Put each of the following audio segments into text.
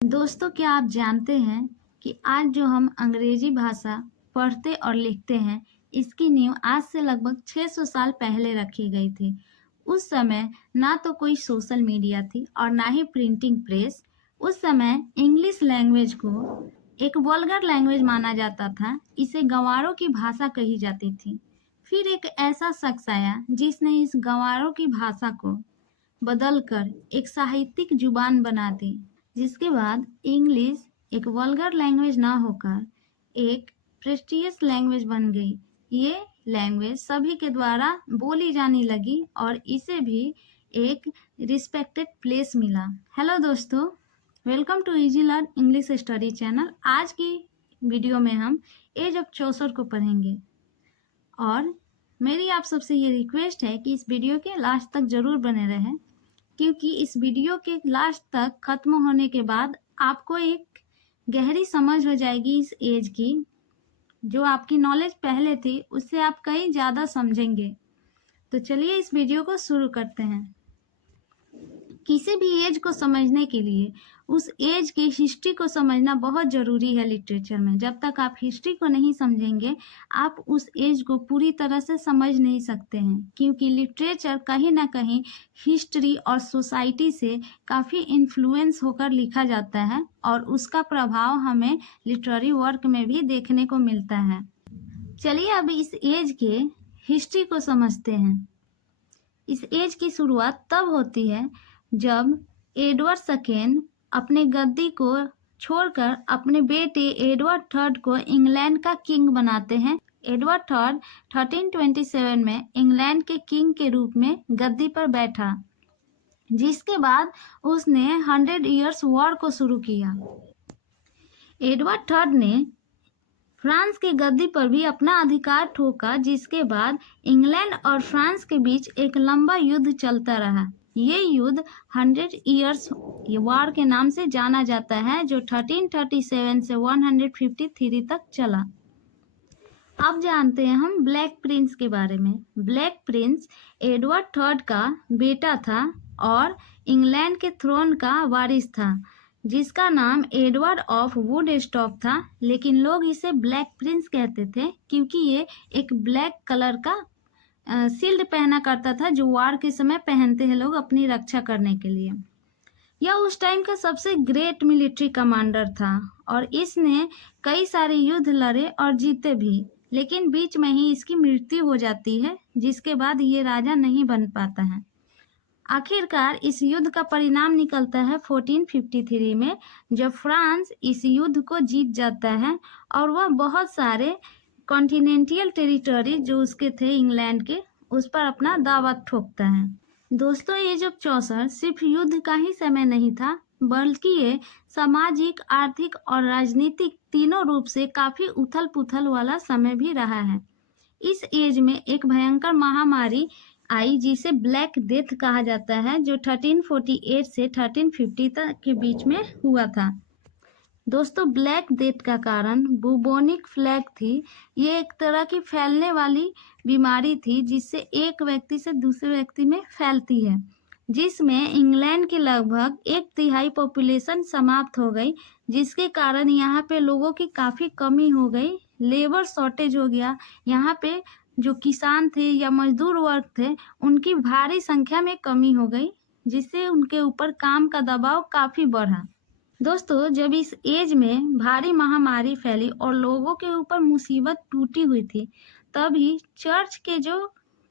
दोस्तों, क्या आप जानते हैं कि आज जो हम अंग्रेजी भाषा पढ़ते और लिखते हैं, इसकी नींव आज से लगभग 600 साल पहले रखी गई थी। उस समय ना तो कोई सोशल मीडिया थी और ना ही प्रिंटिंग प्रेस। उस समय इंग्लिश लैंग्वेज को एक वल्गर लैंग्वेज माना जाता था। इसे गंवारों की भाषा कही जाती थी। फिर एक ऐसा शख्स आया जिसने इस गंवारों की भाषा को बदलकर एक साहित्यिक जुबान बना दी, जिसके बाद इंग्लिश एक वल्गर लैंग्वेज ना होकर एक प्रेस्टिजियस लैंग्वेज बन गई। ये लैंग्वेज सभी के द्वारा बोली जाने लगी और इसे भी एक रिस्पेक्टेड प्लेस मिला। हेलो दोस्तों, welcome to easy learn English study channel. आज की वीडियो में हम एज ऑफ चौसर को पढ़ेंगे और मेरी आप सबसे ये रिक्वेस्ट है कि इस वीडियो के लास्ट तक जरूर बने रहें, क्योंकि इस वीडियो के लास्ट तक खत्म होने के बाद आपको एक गहरी समझ हो जाएगी इस एज की। जो आपकी नॉलेज पहले थी उससे आप कहीं ज़्यादा समझेंगे। तो चलिए इस वीडियो को शुरू करते हैं। किसी भी एज को समझने के लिए उस एज की हिस्ट्री को समझना बहुत ज़रूरी है लिटरेचर में। जब तक आप हिस्ट्री को नहीं समझेंगे, आप उस एज को पूरी तरह से समझ नहीं सकते हैं, क्योंकि लिटरेचर कहीं ना कहीं हिस्ट्री और सोसाइटी से काफ़ी इन्फ्लुएंस होकर लिखा जाता है और उसका प्रभाव हमें लिटरेरी वर्क में भी देखने को मिलता है। चलिए अब इस एज के हिस्ट्री को समझते हैं। इस एज की शुरुआत तब होती है जब एडवर्ड सेकेंड अपने गद्दी को छोड़कर अपने बेटे एडवर्ड थर्ड को इंग्लैंड का किंग बनाते हैं। एडवर्ड थर्ड 1327 में इंग्लैंड के किंग के रूप में गद्दी पर बैठा, जिसके बाद उसने 100 ईयर्स वॉर को शुरू किया। एडवर्ड थर्ड ने फ्रांस की गद्दी पर भी अपना अधिकार ठोका, जिसके बाद इंग्लैंड और फ्रांस के बीच एक लंबा युद्ध चलता रहा। ये युद्ध 100 ईयर्स वॉर के नाम से जाना जाता है, जो 1337 से 153 तक चला। अब जानते हैं हम ब्लैक प्रिंस के बारे में। ब्लैक प्रिंस एडवर्ड थर्ड का बेटा था और इंग्लैंड के थ्रोन का वारिस था, जिसका नाम एडवर्ड ऑफ वुडस्टॉक था। लेकिन लोग इसे ब्लैक प्रिंस कहते थे क्योंकि ये एक ब्लैक कलर का शील्ड पहना करता था, जो वार के समय पहनते हैं लोग अपनी रक्षा करने के लिए। यह उस टाइम का सबसे ग्रेट मिलिट्री कमांडर था और इसने कई सारे युद्ध लड़े और जीते भी, लेकिन बीच में ही इसकी मृत्यु हो जाती है, जिसके बाद ये राजा नहीं बन पाता है। आखिरकार इस युद्ध का परिणाम निकलता है 1453 में, जब फ्रांस इस युद्ध को जीत जाता है और वह बहुत सारे कॉन्टिनेंटल टेरिटरी जो उसके थे इंग्लैंड के, उस पर अपना दावा ठोकता है। दोस्तों, एज ऑफ चौसर सिर्फ युद्ध का ही समय नहीं था, बल्कि ये सामाजिक, आर्थिक और राजनीतिक तीनों रूप से काफी उथल पुथल वाला समय भी रहा है। इस एज में एक भयंकर महामारी आई जिसे ब्लैक डेथ कहा जाता है, जो 1348 से 1350 तक के बीच में हुआ था। दोस्तों, ब्लैक डेथ का कारण बुबोनिक प्लेग थी। ये एक तरह की फैलने वाली बीमारी थी जिससे एक व्यक्ति से दूसरे व्यक्ति में फैलती है, जिसमें इंग्लैंड की लगभग 1/3 पॉपुलेशन समाप्त हो गई, जिसके कारण यहाँ पे लोगों की काफ़ी कमी हो गई, लेबर शॉर्टेज हो गया। यहाँ पे जो किसान थे या मजदूर वर्ग थे, उनकी भारी संख्या में कमी हो गई, जिससे उनके ऊपर काम का दबाव काफ़ी बढ़ा। दोस्तों, जब इस एज में भारी महामारी फैली और लोगों के ऊपर मुसीबत टूटी हुई थी, तभी चर्च के जो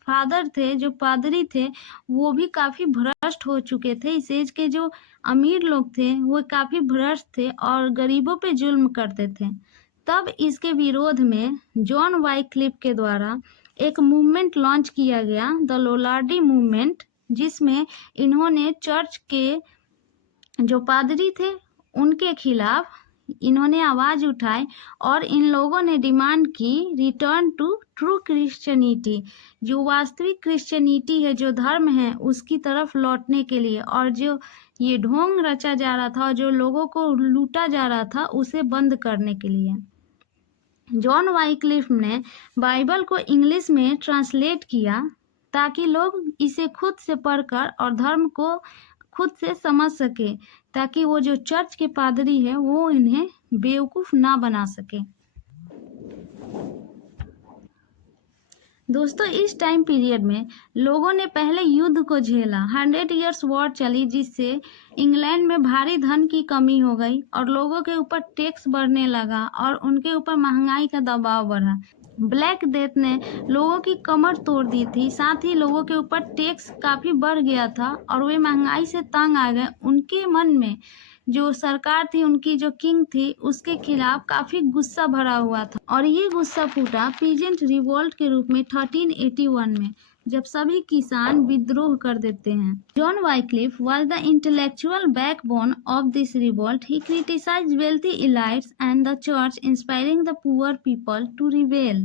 फादर थे, जो पादरी थे, वो भी काफ़ी भ्रष्ट हो चुके थे। इस एज के जो अमीर लोग थे वो काफ़ी भ्रष्ट थे और गरीबों पे जुल्म करते थे। तब इसके विरोध में जॉन वाइक्लिफ के द्वारा एक मूवमेंट लॉन्च किया गया, द लोलार्डी मूवमेंट, जिसमें इन्होंने चर्च के जो पादरी थे उनके खिलाफ इन्होंने आवाज उठाई और इन लोगों ने डिमांड की रिटर्न टू ट्रू क्रिश्चियनिटी, जो वास्तविक क्रिश्चियनिटी है, जो धर्म है, उसकी तरफ लौटने के लिए, और जो ये ढोंग रचा जा रहा था और जो लोगों को लूटा जा रहा था उसे बंद करने के लिए। जॉन वाइक्लिफ ने बाइबल को इंग्लिश में ट्रांसलेट किया ताकि लोग इसे खुद से पढ़कर और धर्म को खुद से समझ सके, ताकि वो जो चर्च के पादरी है वो इन्हें बेवकूफ ना बना सके। दोस्तों, इस टाइम पीरियड में लोगों ने पहले युद्ध को झेला। 100 ईयर्स वॉर चली, जिससे इंग्लैंड में भारी धन की कमी हो गई और लोगों के ऊपर टैक्स बढ़ने लगा और उनके ऊपर महंगाई का दबाव बढ़ा। ब्लैक डेथ ने लोगों की कमर तोड़ दी थी। साथ ही लोगों के ऊपर टैक्स काफी बढ़ गया था और वे महंगाई से तंग आ गए। उनके मन में जो सरकार थी, उनकी जो किंग थी, उसके खिलाफ काफी गुस्सा भरा हुआ था और ये गुस्सा फूटा पीजेंट रिवोल्ट के रूप में 1381 में, जब सभी किसान विद्रोह कर देते हैं। John Wycliffe was the intellectual backbone of this revolt. He criticized wealthy elites and the church, inspiring the poor people to rebel.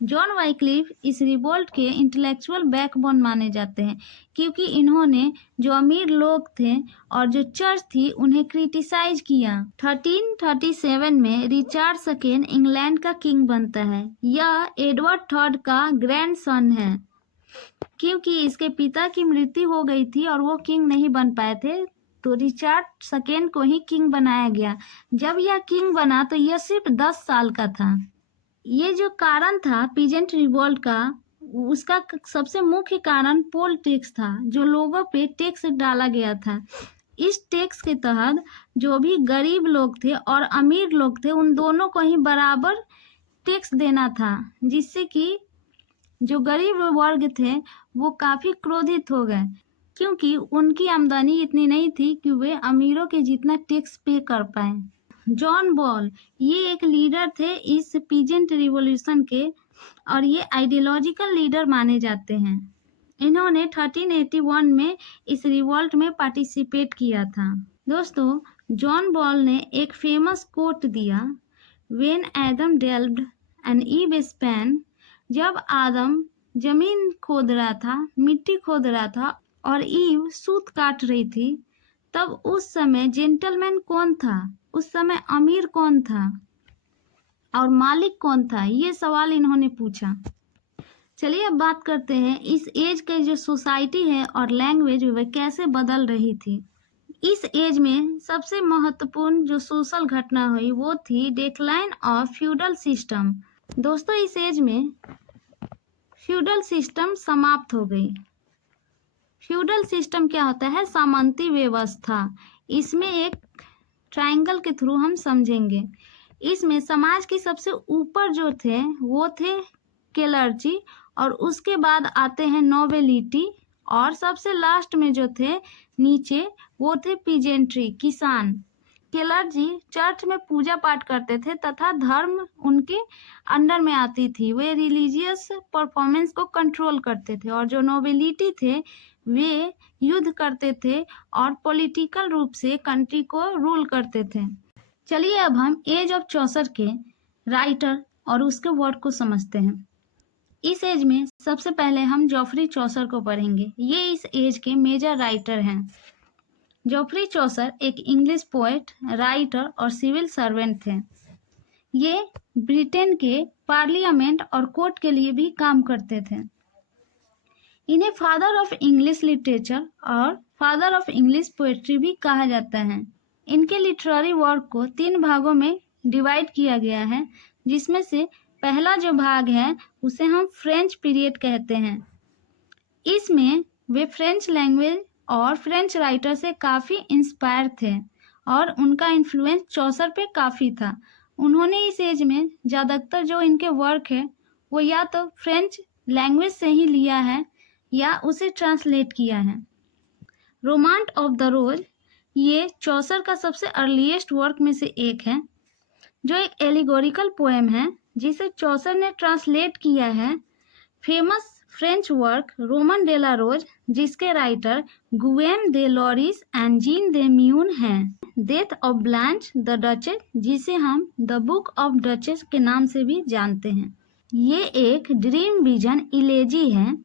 John Wycliffe इस रिवोल्ट के इंटेलेक्चुअल बैकबोन माने जाते हैं, क्योंकि इन्होंने जो अमीर लोग थे और जो चर्च थी उन्हें क्रिटिसाइज किया। 1337 में रिचार्ड सेकेंड इंग्लैंड का किंग बनता है। यह एडवर्ड थर्ड का ग्रैंड सन है। क्योंकि इसके पिता की मृत्यु हो गई थी और वो किंग नहीं बन पाए थे, तो रिचार्ड सेकेंड को ही किंग बनाया गया। जब यह किंग बना तो यह सिर्फ 10 साल का था। ये जो कारण था पीजेंट रिवोल्ट का, उसका सबसे मुख्य कारण पोल टैक्स था, जो लोगों पे टैक्स डाला गया था। इस टैक्स के तहत जो भी गरीब लोग थे और अमीर लोग थे, उन दोनों को ही बराबर टैक्स देना था, जिससे कि जो गरीब वर्ग थे वो काफी क्रोधित हो गए, क्योंकि उनकी आमदनी इतनी नहीं थी कि वे अमीरों के जितना टैक्स पे कर पाए। जॉन बॉल ये एक लीडर थे इस पीजेंट रिवॉल्यूशन के और ये आइडियोलॉजिकल लीडर माने जाते हैं। इन्होंने 1381 में इस रिवॉल्ट में पार्टिसिपेट किया था। दोस्तों, जॉन बॉल ने एक फेमस कोट दिया, when Adam delved and Eve span, जब आदम जमीन खोद रहा था, मिट्टी खोद रहा था और ईव सूत काट रही थी, तब उस समय जेंटलमैन कौन था, उस समय अमीर कौन था और मालिक कौन था, ये सवाल इन्होंने पूछा। चलिए अब बात करते हैं इस एज के जो सोसाइटी है और लैंग्वेज वह कैसे बदल रही थी। इस एज में सबसे महत्वपूर्ण जो सोशल घटना हुई वो थी डिक्लाइन ऑफ फ्यूडल सिस्टम। दोस्तों, इस एज में फ्यूडल सिस्टम समाप्त हो गई। फ्यूडल सिस्टम क्या होता है? सामंती व्यवस्था। इसमें एक ट्रायंगल के थ्रू हम समझेंगे। इसमें समाज की सबसे ऊपर जो थे वो थे क्लर्जी, और उसके बाद आते हैं नोबेलिटी, और सबसे लास्ट में जो थे नीचे वो थे पीजेंट्री, किसान। क्लर्जी चर्च में पूजा पाठ करते थे तथा धर्म उनके अंडर में आती थी, वे रिलीजियस परफॉर्मेंस को कंट्रोल करते थे। और जो नोबेलिटी थे वे युद्ध करते थे और पॉलिटिकल रूप से कंट्री को रूल करते थे। चलिए अब हम एज ऑफ चौसर के राइटर और उसके वर्क को समझते हैं। इस एज में सबसे पहले हम जॉफ्री चौसर को पढ़ेंगे। ये इस एज के मेजर राइटर हैं। जॉफ्री चौसर एक इंग्लिश पोएट, राइटर और सिविल सर्वेंट थे। ये ब्रिटेन के पार्लियामेंट और कोर्ट के लिए भी काम करते थे। इन्हें फादर ऑफ इंग्लिश लिटरेचर और फादर ऑफ इंग्लिश पोएट्री भी कहा जाता है। इनके लिटरेरी वर्क को 3 भागों में डिवाइड किया गया है, जिसमें से पहला जो भाग है उसे हम फ्रेंच पीरियड कहते हैं। इसमें वे फ्रेंच लैंग्वेज और फ्रेंच राइटर से काफ़ी इंस्पायर थे और उनका इन्फ्लुएंस चौसर पे काफ़ी था। उन्होंने इस एज में ज़्यादातर जो इनके वर्क है वो या तो फ्रेंच लैंग्वेज से ही लिया है या उसे ट्रांसलेट किया है। रोमांट ऑफ द रोज ये चौसर का सबसे अर्लीस्ट वर्क में से एक है, जो एक एलिगोरिकल पोएम है जिसे चौसर ने ट्रांसलेट किया है। Famous French work Roman de la Rose, जिसके writer Guillaume de Lorris and Jean de Meun हैं। Death of Blanche the Duchess, जिसे हम द बुक ऑफ डचेस के नाम से भी जानते हैं। ये एक ड्रीम विजन इलेजी है।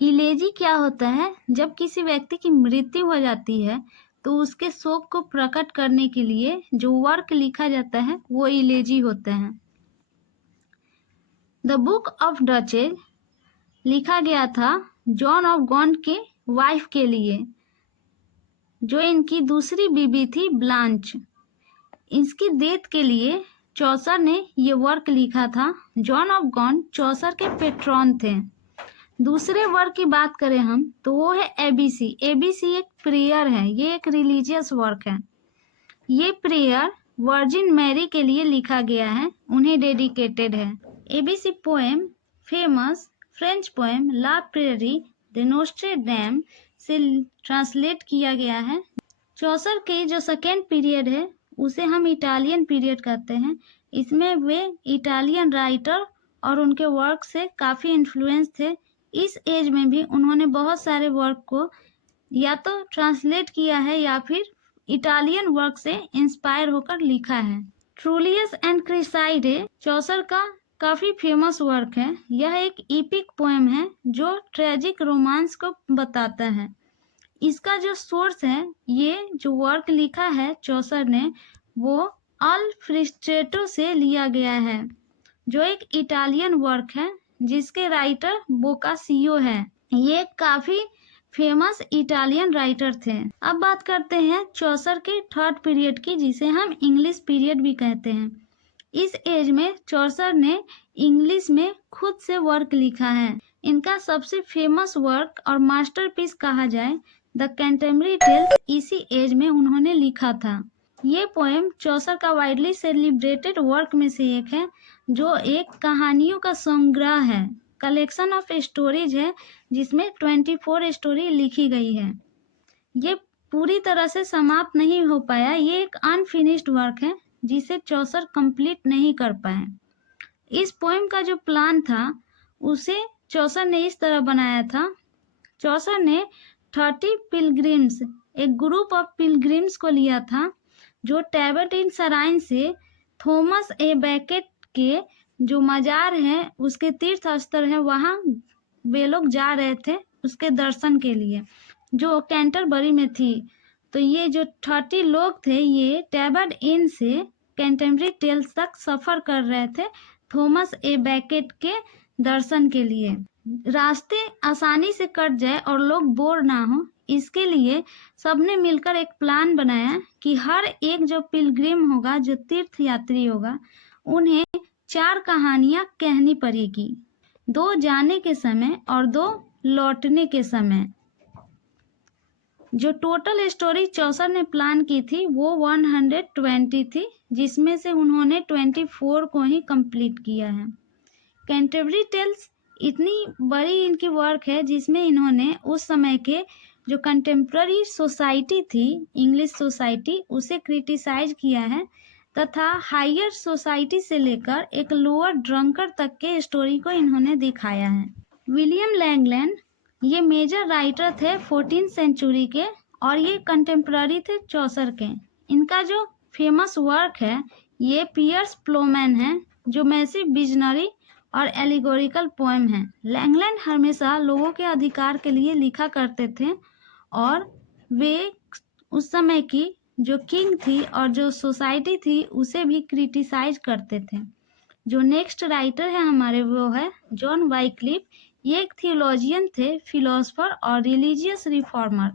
इलेजी क्या होता है? जब किसी व्यक्ति की मृत्यु हो जाती है तो उसके शोक को प्रकट करने के लिए जो वर्क लिखा जाता है वो इलेजी होता है। द बुक ऑफ डचेस लिखा गया था जॉन ऑफ गॉन्ट के वाइफ के लिए। जो इनकी दूसरी बीबी थी ब्लांच। इसकी डेथ के लिए चौसर ने ये वर्क लिखा था। जॉन ऑफ गॉड चौसर के पेट्रॉन थे। दूसरे वर्क की बात करें हम तो वो है एबीसी। एबीसी एक प्रेयर है, ये एक रिलीजियस वर्क है। ये प्रेयर वर्जिन मैरी के लिए लिखा गया है, उन्हें डेडिकेटेड है। ABC poem famous French poem La Priere de Nostre Dame से ट्रांसलेट किया गया है। चौसर के जो सेकेंड पीरियड है उसे हम इटालियन पीरियड कहते हैं। इसमें वे इटालियन राइटर और उनके वर्क से काफ़ी इन्फ्लुएंस थे। इस एज में भी उन्होंने बहुत सारे वर्क को या तो ट्रांसलेट किया है या फिर इटालियन वर्क से इंस्पायर होकर लिखा है। ट्रूलियस एंड क्रिसाइडे चौसर का काफ़ी फेमस वर्क है। यह एक इपिक पोएम है जो ट्रेजिक रोमांस को बताता है। इसका जो सोर्स है, ये जो वर्क लिखा है चौसर ने, वो अल फ्रिस्ट्रेटो से लिया गया है, जो एक इटालियन वर्क है जिसके राइटर बोकासियो है। ये काफी फेमस इटालियन राइटर थे। अब बात करते हैं चौसर के थर्ड पीरियड की, जिसे हम इंग्लिश पीरियड भी कहते हैं। इस एज में चौसर ने इंग्लिश में खुद से वर्क लिखा है। इनका सबसे फेमस वर्क और मास्टरपीस कहा जाए द कैंटेम्बरी टेल्स इसी एज में उन्होंने लिखा था। ये पोएम चौसर का वाइडली सेलिब्रेटेड वर्क में से एक है, जो एक कहानियों का संग्रह है, कलेक्शन ऑफ स्टोरीज है, जिसमें 24 स्टोरी लिखी गई है। ये पूरी तरह से समाप्त नहीं हो पाया, ये एक अनफिनिश्ड वर्क है जिसे चौसर कंप्लीट नहीं कर पाए। इस पोएम का जो प्लान था उसे चौसर ने इस तरह बनाया था। चौसर ने 30 पिलग्रिम्स, एक ग्रुप ऑफ पिलग्रिम्स को लिया था जो टैबट इन सराइन से थॉमस ए बैकेट के जो मजार है, उसके तीर्थ स्थल है, वहाँ वे लोग जा रहे थे उसके दर्शन के लिए, जो कैंटरबरी में थी। तो ये जो 30 लोग थे ये टैबट इन से कैंटरबरी टेल्स तक सफ़र कर रहे थे थॉमस ए बैकेट के दर्शन के लिए। रास्ते आसानी से कट जाए और लोग बोर ना हो, इसके लिए सबने मिलकर एक प्लान बनाया कि हर एक जो पिलग्रिम होगा, जो तीर्थ यात्री होगा, उन्हें 4 कहानियां कहनी पड़ेगी, 2 जाने के समय और 2 लौटने के समय। जो टोटल स्टोरी चौसर ने प्लान की थी वो 120 थी, जिसमें से उन्होंने 24 को ही कंप्लीट किया है। कैंटरबरी टेल्स इतनी बड़ी इनकी वर्क है जिसमें इन्होंने उस समय के जो कंटेम्प्ररी सोसाइटी थी, इंग्लिश सोसाइटी, उसे क्रिटिसाइज किया है तथा हायर सोसाइटी से लेकर एक लोअर ड्रंकर तक के स्टोरी को इन्होंने दिखाया है। विलियम लैंगलैंड ये मेजर राइटर थे 14th सेंचुरी के और ये कंटेम्प्ररी थे चौसर के। इनका जो फेमस वर्क है ये पियर्स प्लोमैन है, जो मैसिव विजनरी और एलिगोरिकल पोएम है। लैंगलैंड हमेशा लोगों के अधिकार के लिए लिखा करते थे और वे उस समय की जो किंग थी और जो सोसाइटी थी उसे भी क्रिटिसाइज करते थे। जो नेक्स्ट राइटर है हमारे वो है जॉन वाइक्लिफ। ये एक थियोलॉजियन थे, फिलोसफर और रिलीजियस रिफॉर्मर।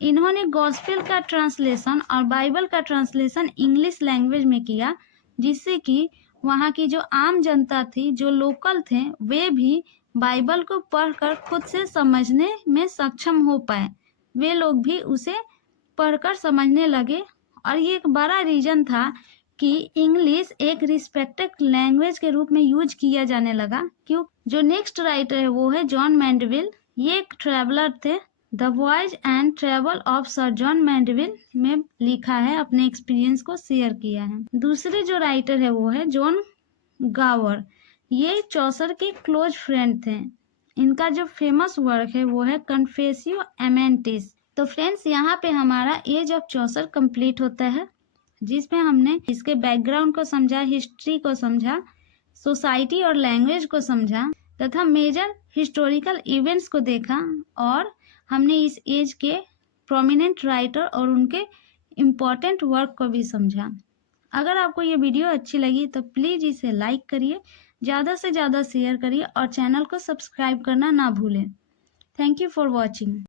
इन्होंने गॉस्पेल का ट्रांसलेशन और बाइबल का ट्रांसलेशन इंग्लिश लैंग्वेज में किया, जिससे कि वहाँ की जो आम जनता थी, जो लोकल थे, वे भी बाइबल को पढ़कर खुद से समझने में सक्षम हो पाए। वे लोग भी उसे पढ़कर समझने लगे और ये एक बड़ा रीजन था कि इंग्लिश एक रिस्पेक्टेड लैंग्वेज के रूप में यूज किया जाने लगा। क्यों? जो नेक्स्ट राइटर है वो है जॉन मैंडविल। ये एक ट्रैवलर थे। The voyage and travel of sir John Mandeville में लिखा है, अपने एक्सपीरियंस को शेयर किया है। दूसरे जो राइटर है वो है जॉन गावर। ये चौसर के क्लोज फ्रेंड थे। इनका जो फेमस वर्क है वो है कन्फेसियो एमेंटिस। तो फ्रेंड्स, यहाँ पे हमारा एज ऑफ चौसर कंप्लीट होता है, जिसमें हमने इसके बैकग्राउंड को समझा, हिस्ट्री को समझा, सोसाइटी और लैंग्वेज को समझा तथा मेजर हिस्टोरिकल इवेंट्स को देखा और हमने इस एज के प्रोमिनेंट राइटर और उनके इम्पॉर्टेंट वर्क को भी समझा। अगर आपको ये वीडियो अच्छी लगी तो प्लीज़ इसे लाइक करिए, ज़्यादा से ज़्यादा शेयर करिए और चैनल को सब्सक्राइब करना ना भूलें। Thank you for watching.